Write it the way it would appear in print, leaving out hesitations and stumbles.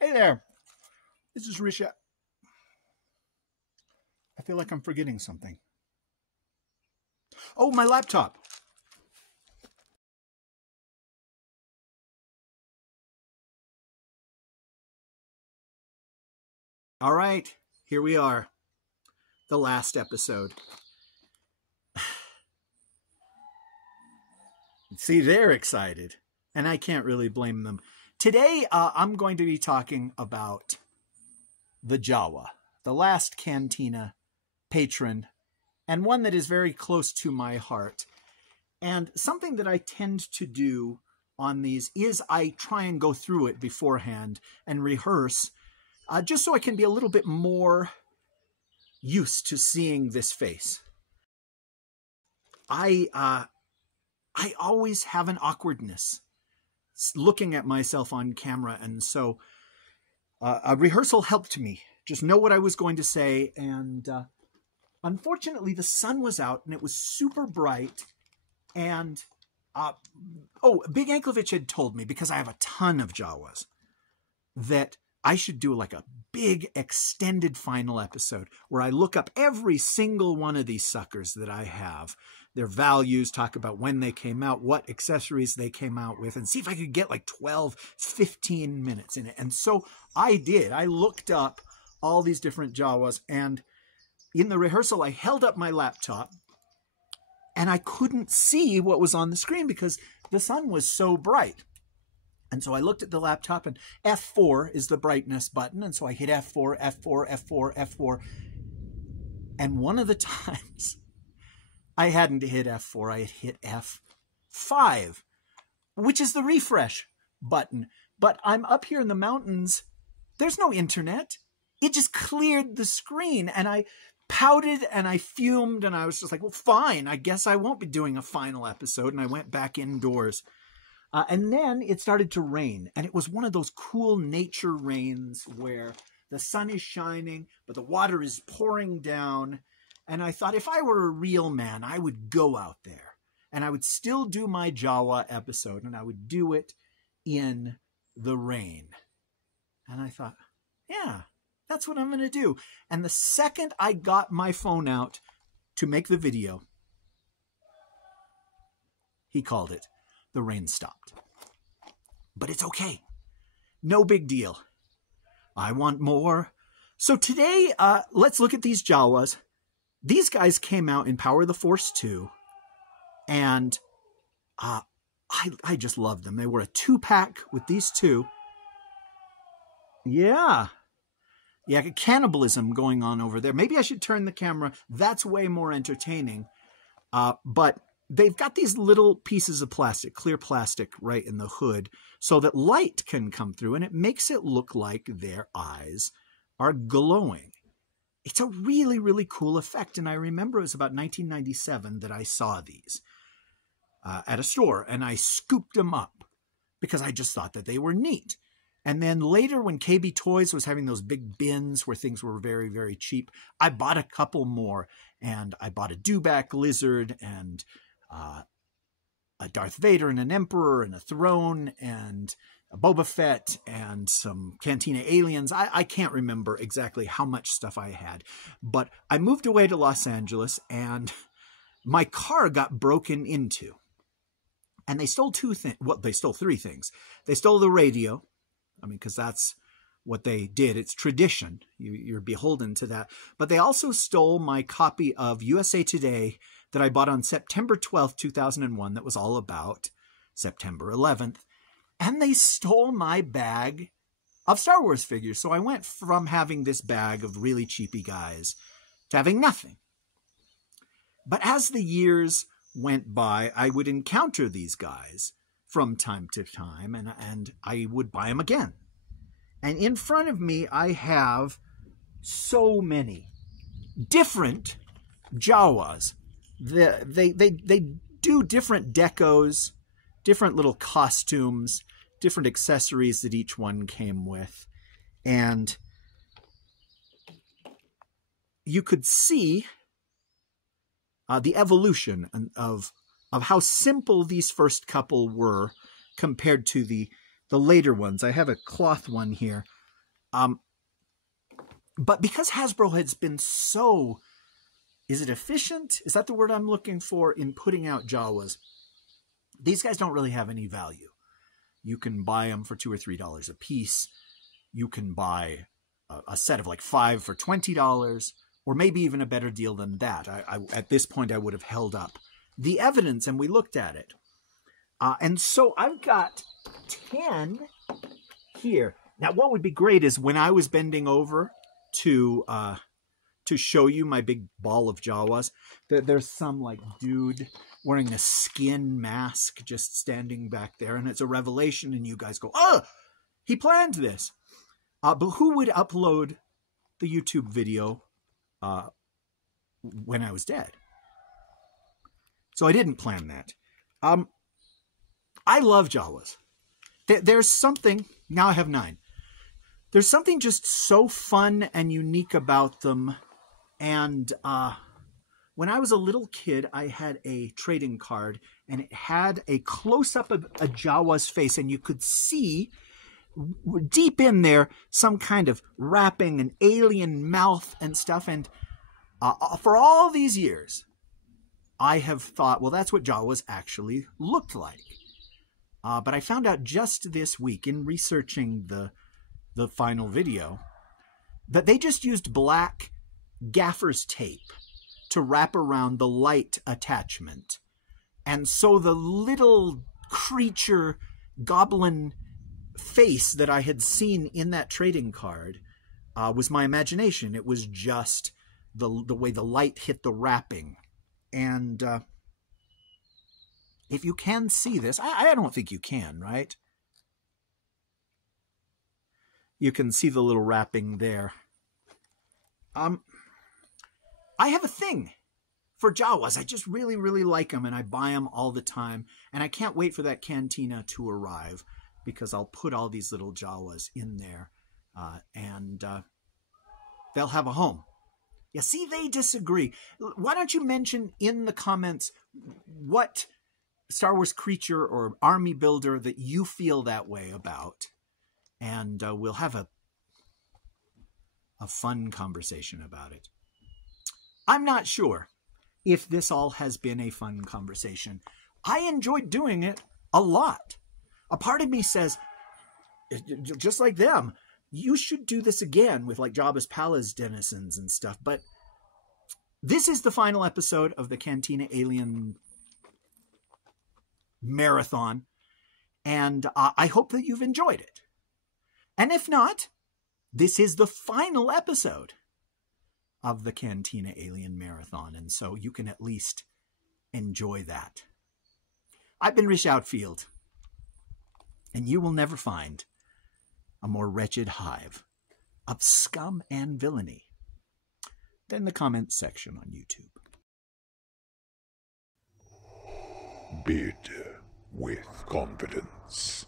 Hey there, this is Risha. I feel like I'm forgetting something. Oh, my laptop. All right, here we are. The last episode. See, they're excited, and I can't really blame them. Today, I'm going to be talking about the Jawa, the last Cantina patron, and one that is very close to my heart. And something that I tend to do on these is I try and go through it beforehand and rehearse, just so I can be a little bit more used to seeing this face. I always have an awkwardness looking at myself on camera, and so a rehearsal helped me just know what I was going to say. And unfortunately, the sun was out and it was super bright. And Big Anklevich had told me, because I have a ton of Jawas, that I should do like a big extended final episode where I look up every single one of these suckers that I have, their values, talk about when they came out, what accessories they came out with, and see if I could get like 12, 15 minutes in it. And so I did. I looked up all these different Jawas, and in the rehearsal, I held up my laptop and I couldn't see what was on the screen because the sun was so bright. And so I looked at the laptop, and F4 is the brightness button. And so I hit F4, F4, F4, F4. And one of the times I hadn't hit F4, I had hit F5, which is the refresh button. But I'm up here in the mountains. There's no internet. It just cleared the screen, and I pouted and I fumed, and I was just like, well, fine, I guess I won't be doing a final episode. And I went back indoors. And then it started to rain, and it was one of those cool nature rains where the sun is shining, but the water is pouring down. And I thought, if I were a real man, I would go out there and I would still do my Jawa episode, and I would do it in the rain. And I thought, yeah, that's what I'm going to do. And the second I got my phone out to make the video, he called it. The rain stopped. But it's okay. No big deal. I want more. So today, let's look at these Jawas. These guys came out in Power of the Force 2. And I just loved them. They were a 2-pack with these two. Yeah, cannibalism going on over there. Maybe I should turn the camera. That's way more entertaining. But they've got these little pieces of plastic, clear plastic, right in the hood so that light can come through, and it makes it look like their eyes are glowing. It's a really, really cool effect, and I remember it was about 1997 that I saw these at a store, and I scooped them up because I just thought that they were neat. And then later, when KB Toys was having those big bins where things were very, very cheap, I bought a couple more, and I bought a Dewback Lizard and a Darth Vader and an Emperor and a throne and a Boba Fett and some Cantina aliens. I can't remember exactly how much stuff I had, but I moved away to Los Angeles, and my car got broken into, and they stole two things. Well, they stole three things. They stole the radio. I mean, because that's what they did. It's tradition. You're beholden to that. But they also stole my copy of USA Today that I bought on September 12th, 2001, that was all about September 11th. And they stole my bag of Star Wars figures. So I went from having this bag of really cheapy guys to having nothing. But as the years went by, I would encounter these guys from time to time, and I would buy them again. And in front of me, I have so many different Jawas. They do different decos, different little costumes, different accessories that each one came with. And you could see the evolution of how simple these first couple were compared to the later ones. I have a cloth one here. But because Hasbro has been so, is it efficient? Is that the word I'm looking for in putting out Jawas? These guys don't really have any value. You can buy them for $2 or $3 a piece. You can buy a set of like 5 for $20, or maybe even a better deal than that. At this point, I would have held up the evidence and we looked at it. And so I've got 10 here. Now, what would be great is when I was bending over to show you my big ball of Jawas, there's some like dude wearing a skin mask just standing back there, and it's a revelation, and you guys go, oh, he planned this. But who would upload the YouTube video when I was dead? So I didn't plan that. I love Jawas. There's something, now I have 9. There's something just so fun and unique about them. And when I was a little kid, I had a trading card, and it had a close-up of a Jawa's face, and you could see deep in there some kind of wrapping, an alien mouth and stuff. And for all these years, I have thought, well, that's what Jawas actually looked like. But I found out just this week in researching the final video that they just used black gaffer's tape to wrap around the light attachment. And so the little creature goblin face that I had seen in that trading card was my imagination. It was just the way the light hit the wrapping. And if you can see this, I don't think you can, right? You can see the little wrapping there. I have a thing for Jawas. I just really, really like them, and I buy them all the time. And I can't wait for that Cantina to arrive, because I'll put all these little Jawas in there, and they'll have a home. Yeah, see, they disagree. Why don't you mention in the comments what Star Wars creature or army builder that you feel that way about, and we'll have a fun conversation about it. I'm not sure if this all has been a fun conversation. I enjoyed doing it a lot. A part of me says, just like them, you should do this again with like Jabba's Palace denizens and stuff. But this is the final episode of the Cantina Alien Marathon. And I hope that you've enjoyed it. And if not, this is the final episode of the Cantina Alien Marathon. And so you can at least enjoy that. I've been Rish Outfield. And you will never find a more wretched hive of scum and villainy than the comments section on YouTube. Bid with confidence.